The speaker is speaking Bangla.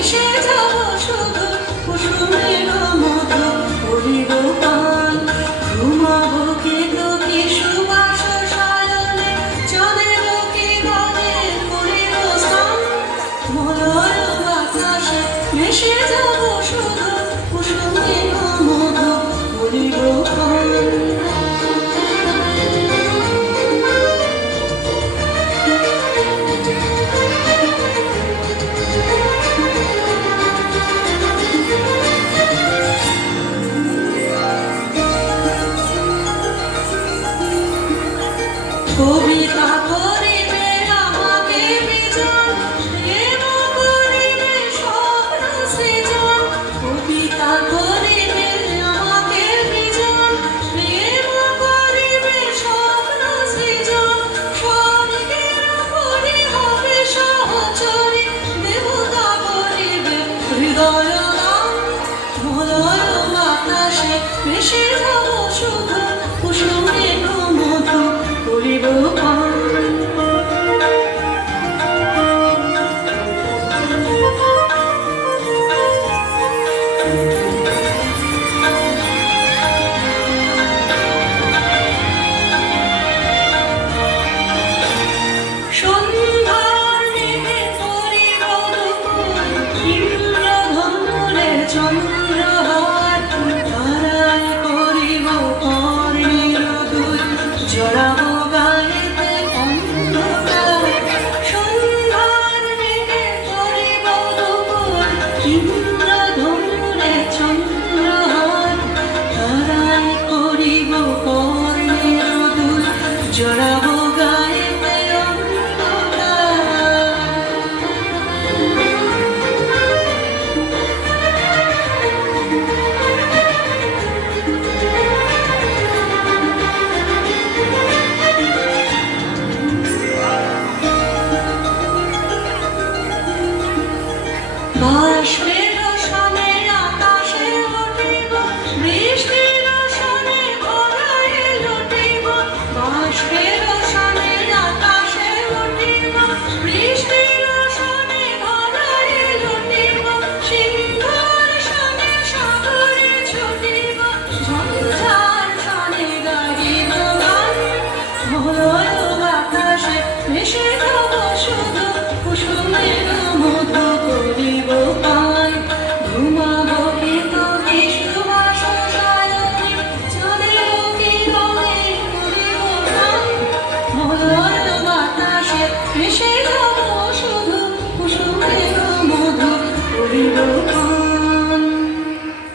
ভেসে যাব শুধু কুসুমের মতো করিব পান। ঘুমাবো কি তো কি সুবাস সায়নে, চাঁদের কি গগের করিব স্নান। মলয় বাতাসে ভেসে যাব শুধু কুসুমের মতো করিব পান। কবিতা করিবে আমাকে বিজন, প্রেম করিবে স্বপ্ন সৃজন। কবিতা করিবে আমাকে বিজন, প্রেম করিবে স্বপ্ন সৃজন। স্বর্গের পরি হবে সহচরী, দেবতা করিবে হৃদয় দান। মলয় বাতাসে ভেসে যাব শুধু কুসুমের মতো করিব পান। সন্ধ্যার মেঘে করিব দুপুর, ইন্দ্রধনুরে চন্দ্রহার। তারায় করিব কর্ণের দুল, জড়াবো গায়েতে অন্ধকার। সন্ধ্যার মেঘে করিব দুপুর, ইন্দ্রধনুরে চন্দ্রহার। তারায় করিব কর্ণের দুল, জড়াবো গায়েতে অন্ধকার। বাসবে